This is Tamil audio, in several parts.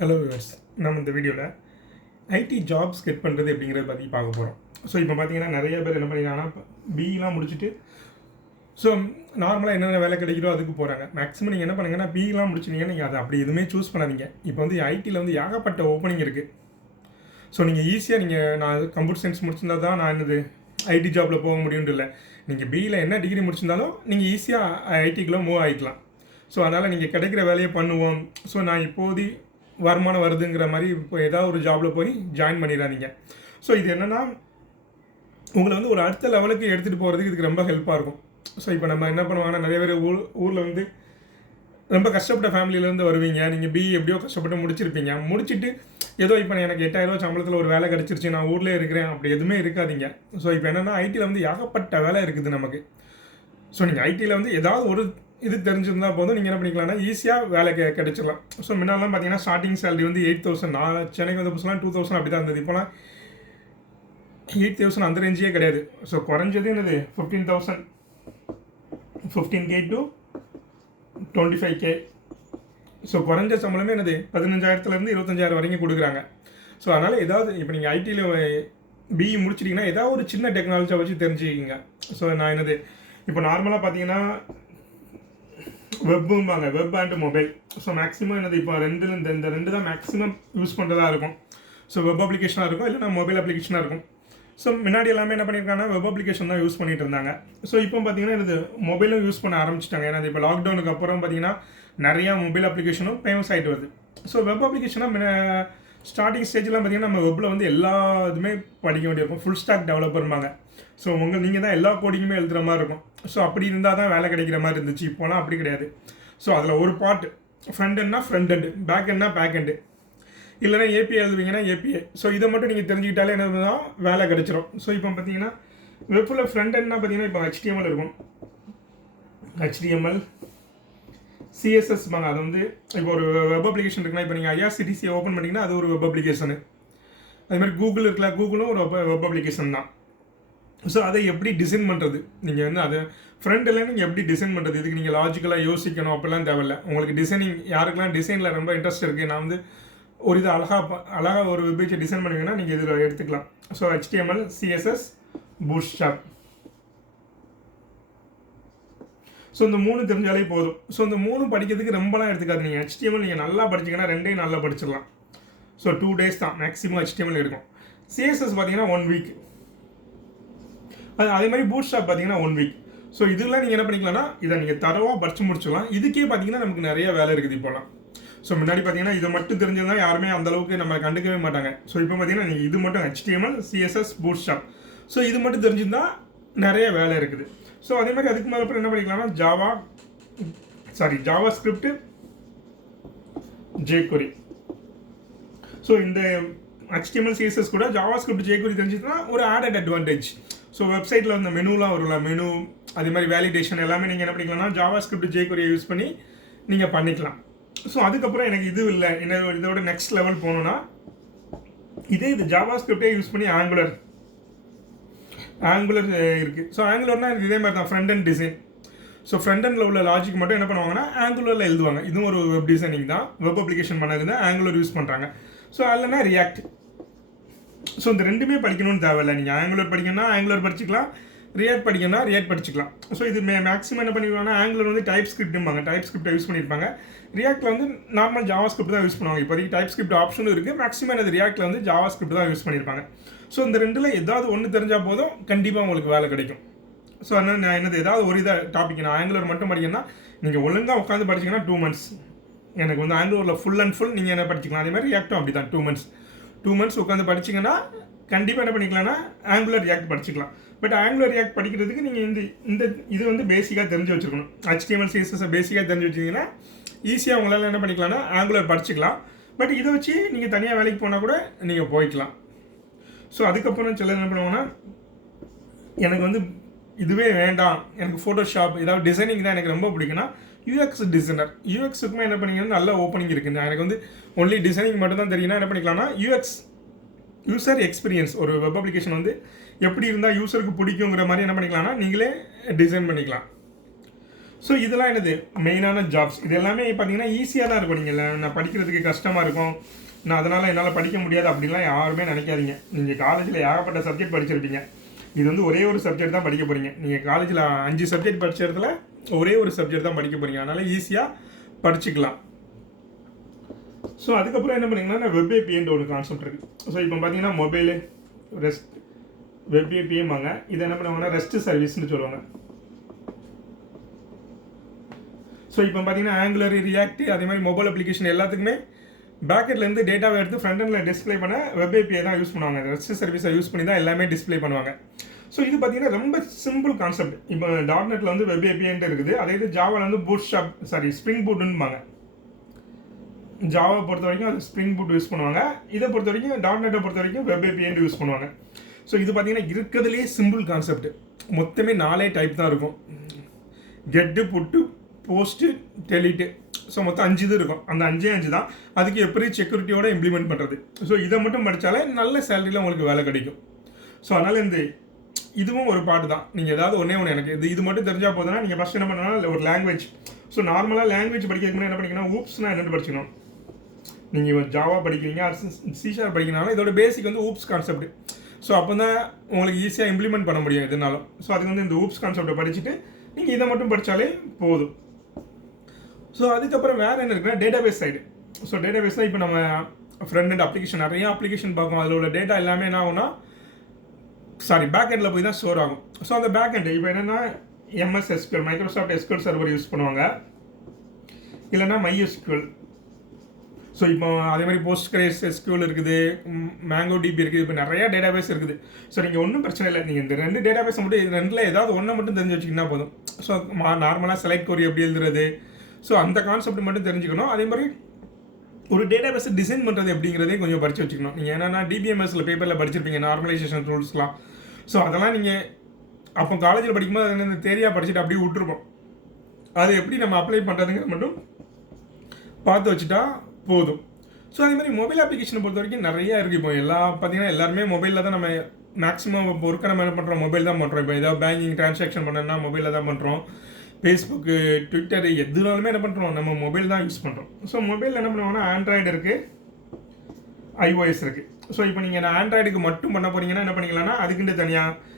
ஹலோ வியூவர்ஸ், நம்ம இந்த வீடியோவில் ஐடி ஜாப்ஸ் கெட் பண்ணுறது எப்படிங்கிறத பற்றி பார்க்க போகிறோம். ஸோ இப்போ பார்த்தீங்கன்னா நிறைய பேர் என்ன பண்ணிக்கிறாங்கன்னா பிஇலாம் முடிச்சுட்டு ஸோ நார்மலாக என்னென்ன வேலை கிடைக்கிறோ அதுக்கு போகிறாங்க. மேக்ஸிமம் நீங்கள் என்ன பண்ணுங்கன்னா பிஇலாம் முடிச்சிங்கன்னா நீங்கள் அதை அப்படி எதுவுமே சூஸ் பண்ணாதீங்க. இப்போ வந்து ஐடியில் வந்து ஏகப்பட்ட ஓப்பனிங் இருக்குது. ஸோ நீங்கள் ஈஸியாக நான் கம்ப்யூட்டர் சயின்ஸ் முடிச்சிருந்தா தான் நான் என்னது ஐடி ஜாபில் போக முடியும்னு இல்லை. நீங்கள் பிஇயில் என்ன டிகிரி முடிச்சிருந்தாலும் நீங்கள் ஈஸியாக ஐடிக்குள்ளே மூவ் ஆகிக்கலாம். ஸோ அதனால் நீங்கள் கிடைக்கிற வேலையை பண்ணுவோம். ஸோ நான் இப்போது வருமானம் வருதுங்கிற மாதிரி இப்போ ஏதாவது ஒரு ஜாபில் போய் ஜாயின் பண்ணிடாதீங்க. ஸோ இது என்னென்னா உங்களை வந்து ஒரு அடுத்த லெவலுக்கு எடுத்துகிட்டு போகிறதுக்கு இதுக்கு ரொம்ப ஹெல்ப்பாக இருக்கும். ஸோ இப்போ நம்ம என்ன பண்ணுவாங்கன்னா நிறைய பேர் ஊரில் வந்து ரொம்ப கஷ்டப்பட்ட ஃபேமிலியிலேருந்து வருவீங்க. நீங்கள் பிஇ எப்படியோ கஷ்டப்பட்டு முடிச்சிருப்பீங்க. முடிச்சுட்டு ஏதோ இப்போ எனக்கு 8000 சம்பளத்தில் ஒரு வேலை கிடச்சிருச்சு, நான் ஊரில் இருக்கிறேன், அப்படி எதுவுமே இருக்காதீங்க. ஸோ இப்போ என்னென்னா ஐடியில் வந்து ஏகப்பட்ட வேலை இருக்குது நமக்கு. ஸோ நீங்கள் ஐடியில் வந்து ஏதாவது ஒரு இது தெரிஞ்சிருந்தால் போதும், நீங்கள் என்ன பண்ணிக்கலாம்னா ஈஸியாக வேலை கிடைச்சிடலாம். ஸோ முன்னாலாம் பார்த்தீங்கன்னா ஸ்டார்டிங் சேலரி வந்து 8000. நான் சென்னைக்கு வந்து புதுசுலாம் 2000 அப்படி தான் இருந்தது. இப்போலாம் 8000 அந்த ரேஞ்சே கிடையாது. ஸோ குறைஞ்சது என்னது 15,000, 15K to 25K. ஸோ குறைஞ்ச சம்பளமே என்னது 15,000 25,000 வரைக்கும் கொடுக்குறாங்க. ஸோ அதனால் ஏதாவது இப்போ நீங்கள் ஐடியில் பிஇ முடிச்சிட்டிங்கன்னா ஏதாவது ஒரு சின்ன டெக்னாலஜியை வச்சு தெரிஞ்சுக்கிங்க. ஸோ நான் என்னது இப்போ நார்மலாக பார்த்தீங்கன்னா வெப்பும்பாங்க, web and mobile. So maximum என்னது இப்போ இந்த ரெண்டு தான் மேக்ஸிமம் யூஸ் பண்ணுறதா இருக்கும். ஸோ வெப் அப்ளிகேஷனாக இருக்கும், இல்லைனா மொபைல் அப்ளிகேஷனாக இருக்கும். ஸோ முன்னாடி எல்லாமே என்ன பண்ணியிருக்காங்கன்னா வெப் அப்ளிகேஷன் தான் யூஸ் பண்ணிட்டு இருந்தாங்க. ஸோ இப்போ பார்த்தீங்கன்னா இது மொபைலும் யூஸ் பண்ண ஆரம்பிச்சிட்டாங்க. ஏன்னா இப்போ லாக்டவுனுக்கு அப்புறம் பார்த்தீங்கன்னா நிறையா மொபைல் அப்ளிகேஷனும் ஃபேமஸ் ஆகிட்டு வருது. ஸோ வெப் அப்ளிகேஷனாக ஸ்டார்டிங் ஸ்டேஜ்லாம் பார்த்தீங்கன்னா நம்ம வெப்பில் வந்து எல்லா இதுவுமே படிக்க வேண்டியிருக்கும். Full stock டெவலப்பர்பாங்க. ஸோ நீங்கள் தான் எல்லா கோடிங்குமே எழுதுகிற மாதிரி இருக்கும். ஸோ அப்படி இருந்தால் தான் வேலை கிடைக்கிற மாதிரி இருந்துச்சு. இப்போலாம் அப்படி கிடையாது. ஸோ அதில் ஒரு பார்ட் ஃப்ரண்ட் எண்ட்னா ஃப்ரண்ட் எண்டு, பேக் எண்ட்னா பேக் எண்டு, இல்லைனா ஏபிஐ எழுதுவீங்கன்னா ஏபிஐ. ஸோ இதை மட்டும் நீங்கள் தெரிஞ்சுக்கிட்டாலே என்ன தான் வேலை கிடைச்சிரும். ஸோ இப்போ பார்த்தீங்கன்னா வெப்பில் ஃப்ரண்ட் எண்ட்னா பார்த்தீங்கன்னா இப்போ HTML இருக்கும், HTML CSS பாங்க. அது வந்து இப்போ ஒரு வெப் அப்ளிகேஷன் இருக்குன்னா இப்போ நீங்கள் IRCTC ஓப்பன் பண்ணிங்கன்னா அது ஒரு வெப் அப்ளிகேஷனு. அதுமாதிரி கூகுள் இருக்குல்ல, கூகுளும் ஒரு வெப் அப்ளிகேஷன் தான். ஸோ அதை எப்படி டிசைன் பண்ணுறது, நீங்கள் வந்து அதை ஃப்ரண்ட்டில் நீங்கள் எப்படி டிசைன் பண்ணுறது, இதுக்கு நீங்கள் லாஜிக்கலாக யோசிக்கணும் அப்படிலாம் தேவையில்லை. உங்களுக்கு டிசைனிங் யாருக்கெல்லாம் டிசைனில் ரொம்ப இன்ட்ரெஸ்ட் இருக்குது, நான் வந்து ஒரு இது அழகாக ஒரு வெப்பேஜை டிசைன் பண்ணுவீங்கன்னா நீங்கள் இதில் எடுத்துக்கலாம். So HTML CSS Bootstrap. So இந்த 3 தெரிஞ்சாலே போதும். ஸோ இந்த 3 படிக்கிறதுக்கு ரொம்பலாம் எடுத்துக்காது. நீங்கள் HTML நீங்கள் நல்லா படிச்சிங்கன்னா 2 நல்லா படிச்சிடலாம். ஸோ 2 days தான் மேக்ஸிமம் HTML இருக்கும். CSS பார்த்தீங்கன்னா 1 week. அதே மாதிரி Bootstrap பார்த்தீங்கன்னா 1 week. ஸோ இதெல்லாம் நீங்கள் என்ன பண்ணிக்கலாம்னா இதை நீங்கள் தரவாக படித்து முடிச்சிடலாம். இதுக்கே பார்த்தீங்கன்னா நமக்கு நிறைய வேலை இருக்குது இப்போலாம். ஸோ முன்னாடி பார்த்தீங்கன்னா இதை மட்டும் தெரிஞ்சிருந்தால் யாருமே அந்தளவுக்கு நம்ம கண்டுக்கவே மாட்டாங்க. ஸோ இப்போ பார்த்தீங்கன்னா நீங்கள் இது மட்டும் HTML CSS Bootstrap, ஸோ இது மட்டும் தெரிஞ்சிருந்தால் நிறைய வேலை இருக்குது. ஸோ அதே மாதிரி அதுக்கு மேலே அப்புறம் என்ன பண்ணிக்கலாம்னா JavaScript jQuery. ஸோ இந்த HTML CSS கூட JavaScript jQuery தெரிஞ்சுதுன்னா ஒரு ஆடட் அட்வான்டேஜ். ஸோ வெப்சைட்டில் வந்து மெனுலாம் வரும்ல, மெனு அதே மாதிரி வேலிடேஷன் எல்லாமே நீங்கள் என்ன பண்ணிக்கலாம்னா JavaScript jQuery யூஸ் பண்ணி நீங்கள் பண்ணிக்கலாம். ஸோ அதுக்கப்புறம் எனக்கு இது இல்லை, இதோட நெக்ஸ்ட் லெவல் போகணுன்னா இது JavaScripடே யூஸ் பண்ணி ஆங்குலர் இருக்குது. ஸோ ஆங்குலர்னால் எனக்கு இதே மாதிரி தான் front and design. So front until உள்ள லாஜிக் மட்டும் என்ன பண்ணுவாங்கன்னா ஆங்குலரில் எழுதுவாங்க. இதுவும் ஒரு வெப் டிசைனிங் தான். வெப் அப்ளிகேஷன் பண்ணது தான் ஆங்குலர் யூஸ் பண்ணுறாங்க. ஸோ இல்லைனா ரியாக்ட். ஸோ இந்த ரெண்டுமே படிக்கணும்னு தேவையில்லை. நீங்கள் ஆங்குலர் படிக்கணும்னா ஆங்குலர் படிச்சுக்கலாம், ரியாக்ட் படிக்கணும்னா ரியாக்ட் படிச்சுக்கலாம். ஸோ இது மேக்ஸிமம் என்ன பண்ணிடுவாங்கன்னா ஆங்குலர் வந்து டைப் ஸ்கிரிப்டை யூஸ் பண்ணியிருப்பாங்க. ரியாக்டில் வந்து நார்மல் JavaScript தான் யூஸ் பண்ணுவாங்க. இப்போதைக்கு டைப் ஸ்கிரிப்ட் ஆப்ஷனும் இருக்குது. மேக்ஸிமம் எனது ரியாக்டில் வந்து JavaScript தான் யூஸ் பண்ணியிருப்பாங்க. ஸோ இந்த ரெண்டில் ஏதாவது ஒன்று தெரிஞ்சால் போதும், கண்டிப்பாக உங்களுக்கு வேலை கிடைக்கும். ஸோ அதனால் நான் ஏதாவது ஒரு டாபிக் நான் ஆங்குலர் மட்டும் படிக்கணும்னா நீங்கள் ஒழுங்காக உட்காந்து படிச்சிங்கன்னா 2 months. எனக்கு வந்து ஆங்குலரில் ஃபுல் அண்ட் ஃபுல் நீங்கள் என்ன படிச்சிக்கலாம். அதே மாதிரி ரியாக்டும் அப்படி தான் 2 months உட்காந்து படிச்சிங்கன்னா கண்டிப்பாக என்ன பண்ணிக்கலாம்னா ஆங்குலர் ரியாக்ட் படிச்சிக்கலாம். பட் ஆங்குலர் ரியாக்ட் படிக்கிறதுக்கு நீங்கள் இந்த இது வந்து பேசிக்காக தெரிஞ்சு வச்சுருக்கணும். HTML CSS பேசிக்காக தெரிஞ்சு வச்சிங்கன்னா ஈஸியாக உங்களால் என்ன பண்ணிக்கலாம்னா ஆங்குலர் படிச்சிக்கலாம். பட் இதை வச்சு நீங்கள் தனியாக வேலைக்கு போனால் கூட நீங்கள் போய்க்கலாம். ஸோ அதுக்கப்புறம் சிலர் என்ன பண்ணுவாங்கன்னா எனக்கு வந்து இதுவே வேண்டாம், எனக்கு ஃபோட்டோஷாப் ஏதாவது டிசைனிங் தான் எனக்கு ரொம்ப பிடிக்குன்னா UX டிசைனர். UXக்குமே என்ன பண்ணிங்கன்னா நல்ல ஓப்பனிங் இருக்குது. எனக்கு வந்து ஒன்லி டிசைனிங் மட்டும் தான் தெரியும்னா என்ன பண்ணிக்கலாம்னா யூசர் எக்ஸ்பீரியன்ஸ், ஒரு வெப் அப்ளிகேஷன் வந்து எப்படி இருந்தால் யூசருக்கு பிடிக்குங்கிற மாதிரி என்ன பண்ணிக்கலாம்னா நீங்களே டிசைன் பண்ணிக்கலாம். ஸோ இதெல்லாம் என்னது மெயினான ஜாப்ஸ். இது எல்லாமே பார்த்தீங்கன்னா ஈஸியாக தான் இருக்கும். நீங்கள் நான் படிக்கிறதுக்கு கஷ்டமாக இருக்கும், நான் அதனால் என்னால் படிக்க முடியாது அப்படின்லாம் யாருமே நினைக்காதீங்க. நீங்கள் காலேஜில் ஏகப்பட்ட சப்ஜெக்ட் படிச்சிருப்பீங்க, இது வந்து ஒரே ஒரு சப்ஜெக்ட் தான் படிக்க போகிறீங்க. நீங்கள் காலேஜில் 5 சப்ஜெக்ட் படிச்சதுல ஒரே ஒரு சப்ஜெக்ட் தான் படிக்க போகிறீங்க, அதனால் ஈஸியாக படிச்சுக்கலாம். ஸோ அதுக்கப்புறம் என்ன பண்ணிங்கன்னா வெப் ஏபிஐன்ற ஒரு கான்செப்ட் இருக்குது. ஸோ இப்போ பார்த்தீங்கன்னா மொபைலு ரெஸ்ட் வெப் ஏபிஐம்பாங்க, இது என்ன பண்ணுவாங்கன்னா ரெஸ்ட் சர்வீஸ்னு சொல்லுவாங்க. ஸோ இப்போ பார்த்தீங்கன்னா ஆங்குலர், ரியாக்ட், அதே மாதிரி மொபைல் அப்ளிகேஷன் எல்லாத்துக்குமே பேக்கெட்லேருந்து டேட்டாவை எடுத்து ஃப்ரண்ட் எண்டில் டிஸ்பிளே பண்ண வெப் ஏபிஐ தான் யூஸ் பண்ணுவாங்க. ரெஸ்ட் சர்வீஸை யூஸ் பண்ணி தான் எல்லாமே டிஸ்பிளே பண்ணுவாங்க. ஸோ இது பார்த்தீங்கன்னா ரொம்ப சிம்பிள் கான்செப்ட். இப்போ .NETல வந்து வெப் ஏபிஐன்ட்டு இருக்குது, அதே இது ஜாவாவில் வந்து பூட்ஸ்ட்ராப் ஸ்ப்ரிங் பூட்னுபாங்க. ஜாவாவை பொறுத்த வரைக்கும் அது ஸ்ப்ரிங் பூட் யூஸ் பண்ணுவாங்க, இதை பொறுத்த வரைக்கும் .NEட்டை பொறுத்த வரைக்கும் வெப் ஏபிஐன்ட்டு யூஸ் பண்ணுவாங்க. ஸோ இது பார்த்தீங்கன்னா இருக்கிறதுலே சிம்பிள் கான்செப்ட். மொத்தமே 4 டைப் தான் இருக்கும்: கெட்டு, புட்டு, போஸ்ட்டு, டெலிட்டு. ஸோ மொத்தம் 5 இது இருக்கும். அந்த 5 தான் அதுக்கு எப்படி செக்யூரிட்டியோட இம்ப்ளிமெண்ட் பண்ணுறது. ஸோ இதை மட்டும் படித்தாலே நல்ல சேலரியில் உங்களுக்கு வேலை கிடைக்கும். ஸோ அதனால் இதுவும் ஒரு பாட்டு தான். நீங்கள் ஏதாவது ஒன்றே எனக்கு இது மட்டும் தெரிஞ்சால் போதுன்னா நீங்கள் ஃபஸ்ட் என்ன பண்ணணும், ஒரு லாங்குவேஜ். ஸோ நார்மலாக லாங்குவேஜ் படிக்கிறதுக்கு முன்னாடி என்ன பண்ணிக்கணும், ஊப்ஸ்னால் என்னென்னு படிச்சுக்கணும். நீங்கள் ஜாவா படிக்கிறீங்க, C# படிக்கிறனால இதோட பேசிக் வந்து ஊப்ஸ் கான்செப்ட். ஸோ அப்போ தான் உங்களுக்கு ஈஸியாக இம்ப்ளிமெண்ட் பண்ண முடியும் எதுனாலும். ஸோ அதுக்கு வந்து இந்த ஊப்ஸ் கான்செப்டை படிச்சுட்டு நீங்கள் இதை மட்டும் படித்தாலே போதும். ஸோ அதுக்கப்புறம் வேறு என்ன இருக்குன்னா டேட்டாபேஸ் சைடு. ஸோ டேட்டாபேஸ் தான் இப்போ நம்ம ஃப்ரண்ட் அண்ட் அப்ளிகேஷன் நிறைய அப்ளிகேஷன் பார்க்கும், அதில் உள்ள டேட்டா எல்லாமே என்ன ஆகும்னா பேக் எண்டில் போய் தான் ஸ்டோர் ஆகும். ஸோ அந்த பேக் எண்டு இப்போ என்னென்னா MSSQL Microsoft SQL server use பண்ணுவாங்க, இல்லைன்னா MySQL. ஸோ இப்போ அதே மாதிரி PostgreSQL இருக்குது, MongoDB இருக்குது, இப்போ நிறையா டேட்டாபேஸ் இருக்குது. ஸோ நீங்கள் ஒன்றும் பிரச்சனை இல்லை, நீங்கள் இந்த 2 டேட்டாபேஸை மட்டும் இது 2ல் ஏதாவது ஒன்றை மட்டும் தெரிஞ்சு வச்சிங்கன்னா போதும். ஸோ நார்மலாக செலக்ட் கொரி எப்படி எழுதுறது, ஸோ அந்த கான்செப்ட் மட்டும் தெரிஞ்சுக்கணும். அதே மாதிரி ஒரு டேட்டாபேஸை டிசைன் பண்ணுறது எப்படிங்கிறதே கொஞ்சம் படித்து வச்சுக்கணும். நீங்கள் என்னென்னா DBMSல பேப்பரில் படிச்சிருப்பீங்க நார்மலைசேஷன் ரூல்ஸ்லாம். ஸோ அதெல்லாம் நீங்கள் அப்போ காலேஜில் படிக்கும்போது அது இந்த தேரியாக படிச்சுட்டு அப்படியே விட்டுருப்போம். அது எப்படி நம்ம அப்ளை பண்ணுறதுங்கிறது மட்டும் பார்த்து வச்சுட்டா போதும். ஸோ அதே மாதிரி மொபைல் அப்ளிகேஷனை பொறுத்த வரைக்கும் நிறையா இருக்குது. இப்போ பார்த்தீங்கன்னா எல்லாருமே மொபைலில் தான் நம்ம மேக்ஸிமம் ஒர்க்கை நம்ம என்ன பண்ணுறோம், மொபைல் தான் பண்ணுறோம். இப்போ ஏதாவது பேங்கிங் ட்ரான்சாக்ஷன் பண்ணோம்னா மொபைலில் தான் பண்ணுறோம். ஃபேஸ்புக்கு, ட்விட்டரு எதுனாலுமே என்ன பண்ணுறோம், நம்ம மொபைல் தான் யூஸ் பண்ணுறோம். ஸோ மொபைலில் என்ன பண்ணுவாங்கன்னா ஆண்ட்ராய்டு இருக்குது, iOS இருக்குது. ஸோ இப்போ நீங்கள் நான் ஆண்ட்ராய்டுக்கு மட்டும் பண்ண போகிறீங்கன்னா என்ன பண்ணிக்கலாம்னா அதுக்குன்னு தனியாக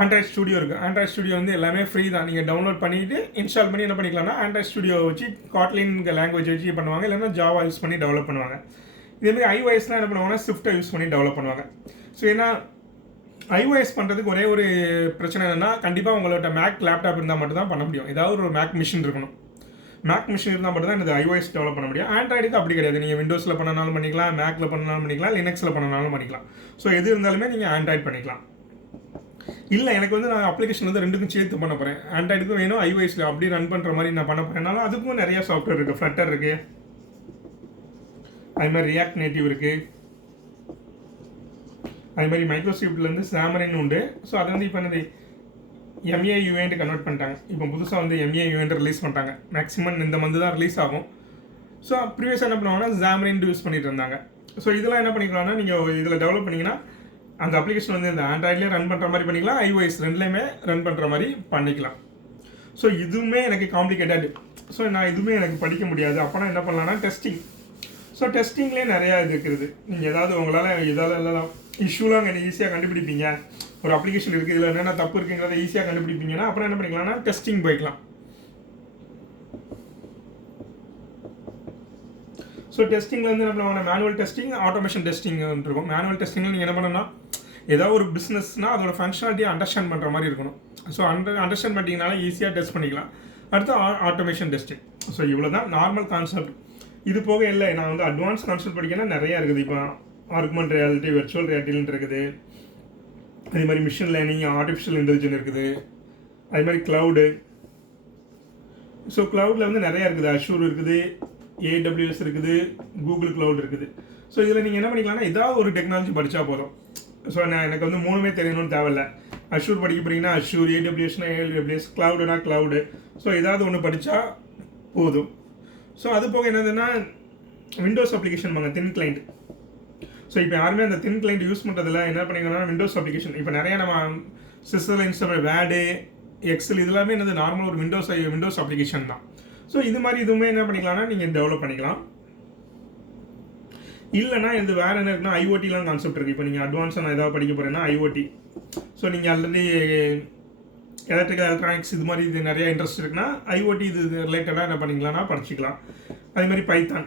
ஆண்ட்ராய்ட் ஸ்டுடியோ இருக்குது. ஆண்ட்ராய்ட் ஸ்டுடியோ வந்து எல்லாமே ஃப்ரீ தான். நீங்கள் டவுன்லோட் பண்ணிவிட்டு இன்ஸ்டால் பண்ணி என்ன பண்ணிக்கலாம்னா ஆண்ட்ராய்ட் ஸ்டுடியோ வச்சு Kotlin லாங்குவேஜ் வச்சு பண்ணுவாங்க, இல்லைன்னா ஜாவா யூஸ் பண்ணி டெவலப் பண்ணுவாங்க. இதேமாதிரி iOSனால் என்ன பண்ணுவாங்கன்னா ஸ்விஃப்ட்டை யூஸ் பண்ணி டெவலப் பண்ணுவாங்க. ஸோ ஏன்னா iOS பண்ணுறதுக்கு ஒரே ஒரு பிரச்சனை என்னென்னா கண்டிப்பாக உங்களோட மேக் லேப்டாப் இருந்தால் மட்டும் தான் பண்ண முடியும். ஏதாவது ஒரு மேக் மிஷின் இருக்கணும். மேக் மிஷின் இருந்தால் மட்டும் தான் இந்த iOS டெவலப் பண்ண முடியும். ஆண்ட்ராய்டுக்கு அப்படி கிடையாது. நீங்கள் விண்டோஸில் பண்ணனாலும் பண்ணிக்கலாம், மேக்கில் பண்ணாலும் பண்ணிக்கலாம், லினக்ஸில் பண்ணனாலும் பண்ணிக்கலாம். ஸோ எது இருந்தாலுமே நீங்கள் ஆண்ட்ராய்டு பண்ணிக்கலாம். இல்லை எனக்கு வந்து நான் அப்ளிகேஷன் வந்து 2க்கும் சேர்த்து பண்ண போகிறேன், ஆண்ட்ராய்டுக்கும் வேணும் iOSல அப்படி ரன் பண்ணுற மாதிரி நான் பண்ண போகிறேன்னாலும் அதுக்கும் நிறையா சாஃப்ட்வேர் இருக்குது. Flutter இருக்குது, அது மாதிரி React Native இருக்குது, அது மாதிரி மைக்ரோசாஃப்ட்லேருந்து Xamarin உண்டு. ஸோ அதை வந்து இப்போ என்னது MAUI கன்வெர்ட் பண்ணிட்டாங்க. இப்போ புதுசாக வந்து MAUI ரிலீஸ் பண்ணிட்டாங்க. மேக்ஸிமம் இந்த மந்த் தான் ரிலீஸ் ஆகும். ஸோ ப்ரீவியஸாக என்ன பண்ணுவாங்கன்னா Xamarin யூஸ் பண்ணிட்டு இருந்தாங்க. ஸோ இதெல்லாம் என்ன பண்ணிக்கலாம்னா நீங்கள் இதில் டெவலப் பண்ணிங்கன்னா அந்த அப்ளிகேஷன் வந்து இந்த ஆண்ட்ராய்ட்லேயே ரன் பண்ணுற மாதிரி பண்ணிக்கலாம், iOS 2லேயுமே ரன் பண்ணுற மாதிரி பண்ணிக்கலாம். ஸோ இதுவுமே எனக்கு காம்ப்ளிகேட்டட். ஸோ நான் இதுவுமே எனக்கு படிக்க முடியாது. அப்போனா என்ன பண்ணலாம்னா டெஸ்டிங். ஸோ டெஸ்டிங்லேயே நிறையா இது இருக்குது. நீங்கள் ஏதாவது உங்களால் எல்லாம் இஷ்யூலாம் ஈஸியாக கண்டுபிடிப்பீங்க. ஒரு அப்ளிகேஷன் இருக்குது, இதில் என்னென்ன தப்பு இருக்குங்கிறத ஈஸியாக கண்டுபிடிப்பீங்கன்னா அப்புறம் என்ன பண்ணிக்கலாம்னா டெஸ்டிங் போய்க்கலாம். ஸோ டெஸ்டிங்கில் வந்து என்ன பண்ணுவாங்க, மேனுவல் டெஸ்டிங், ஆட்டோமேஷன் டெஸ்டிங் இருக்கும். மேனுவல் டெஸ்டிங்கில் நீங்கள் என்ன பண்ணணும்னா ஏதாவது ஒரு பிஸ்னஸ்னால் அதோட ஃபங்க்ஷனாலிட்டியை அண்டர்ஸ்டாண்ட் பண்ணுற மாதிரி இருக்கணும். ஸோ அண்டர்ஸ்டாண்ட் பண்ணிங்கனால ஈஸியாக டெஸ்ட் பண்ணிக்கலாம். அடுத்து ஆட்டோமேஷன் டெஸ்டிங். ஸோ இவ்வளோ தான் நார்மல் கான்செப்ட். இது போக இல்லை, நான் வந்து அட்வான்ஸ் கான்செப்ட் படிக்கணும்னா நிறையா இருக்குது. இப்போ ஆர்குமெண்ட் ரியாலிட்டி, வெர்ச்சுவல் ரியாலிட்டின்னு இருக்குது, அதே மாதிரி மிஷின் லேர்னிங், ஆர்டிஃபிஷியல் இன்டெலிஜென்ஸ் இருக்குது, அதே மாதிரி க்ளவுடு. ஸோ க்ளவுடில் வந்து நிறையா இருக்குது. அஷூர் இருக்குது, AWS இருக்குது, கூகுள் க்ளவுட் இருக்குது. ஸோ இதில் நீங்கள் என்ன பண்ணிக்கலாம்னா ஏதாவது ஒரு டெக்னாலஜி படித்தா போதும். ஸோ எனக்கு வந்து 3மே தெரியணும்னு தேவையில்லை. அஷூர் படிக்க போகிறீங்கன்னா அஷூர், AWSனா AWS, க்ளவுடுனா க்ளவுடு. ஸோ ஏதாவது ஒன்று படித்தா போதும். ஸோ அது போக என்னதுன்னா விண்டோஸ் அப்ளிகேஷன் வாங்க, தின் கிளைண்ட். ஸோ இப்போ யாருமே அந்த தின் கிளைண்ட் யூஸ் பண்ணுறதில்ல. என்ன பண்ணிங்கன்னா விண்டோஸ் அப்ளிகேஷன் இப்போ நிறையா நம்ம சிஸ்டத்தில் இன்ஸ்டால் வேர்டு, எக்ஸல் இதெல்லாமே என்னது நார்மல் ஒரு விண்டோஸ் அப்ளிகேஷன் தான். ஸோ இது மாதிரி இதுவுமே என்ன பண்ணிக்கலாம்னா நீங்கள் டெவலப் பண்ணிக்கலாம். இல்லைனா இது வேறு என்ன இருக்குன்னா ஐஓடிலாம் கான்செப்ட் இருக்குது. இப்போ நீங்கள் அட்வான்ஸாக நான் ஏதாவது படிக்க போகிறேன்னா ஐஓடி. ஸோ நீங்கள் ஆல்ரெடி எலக்ட்ரிக்கல் எலக்ட்ரானிக்ஸ் இது மாதிரி இது நிறைய இன்ட்ரெஸ்ட் இருக்குன்னா ஐஓடி இது ரிலேட்டடாக என்ன பண்ணிக்கலாம்னா படிச்சிக்கலாம். அதே மாதிரி பைத்தான்.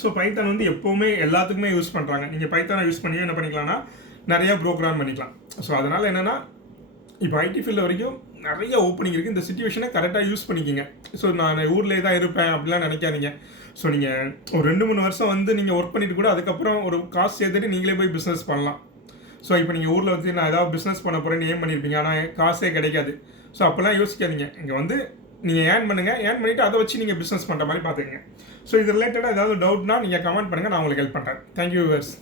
ஸோ பைத்தான் வந்து எப்போவுமே எல்லாத்துக்குமே யூஸ் பண்ணுறாங்க. நீங்கள் பைத்தானை யூஸ் பண்ணி என்ன பண்ணிக்கலாம்னா நிறையா ப்ரோக்ராம் பண்ணிக்கலாம். ஸோ அதனால் என்னென்னா இப்போ ஐடி ஃபீல்டு வரைக்கும் நிறைய ஓப்பனிங் இருக்குது. இந்த சிச்சுவேஷனை கரெக்டாக யூஸ் பண்ணிக்கிங்க. ஸோ நான் ஊர்லேயே தான் இருப்பேன் அப்படிலாம் நினைக்காதீங்க. ஸோ நீங்கள் ஒரு 2-3 வருஷம் வந்து நீங்கள் ஒர்க் பண்ணிட்டு கூட அதுக்கப்புறம் ஒரு காசு சேர்த்துட்டு நீங்களே போய் பிஸ்னஸ் பண்ணலாம். ஸோ இப்போ நீங்கள் ஊரில் வந்து நான் ஏதாவது பிஸ்னஸ் பண்ண போகிறேன்னு ஏன் பண்ணியிருப்பீங்க, ஆனால் காசே கிடைக்காது. ஸோ அப்போல்லாம் யோசிக்காதீங்க. இங்கே வந்து நீங்கள் ஏர்ன் பண்ணுங்கள், ஏர்ன் பண்ணிவிட்டு அதை வச்சு நீங்கள் பிஸ்னஸ் பண்ணுற மாதிரி பார்த்துக்கங்க. ஸோ இது ரிலேட்டடாக ஏதாவது டவுட்னா நீங்கள் கமெண்ட் பண்ணுங்கள், நான் உங்களுக்கு ஹெல்ப் பண்ணுறேன். Thank you viewers.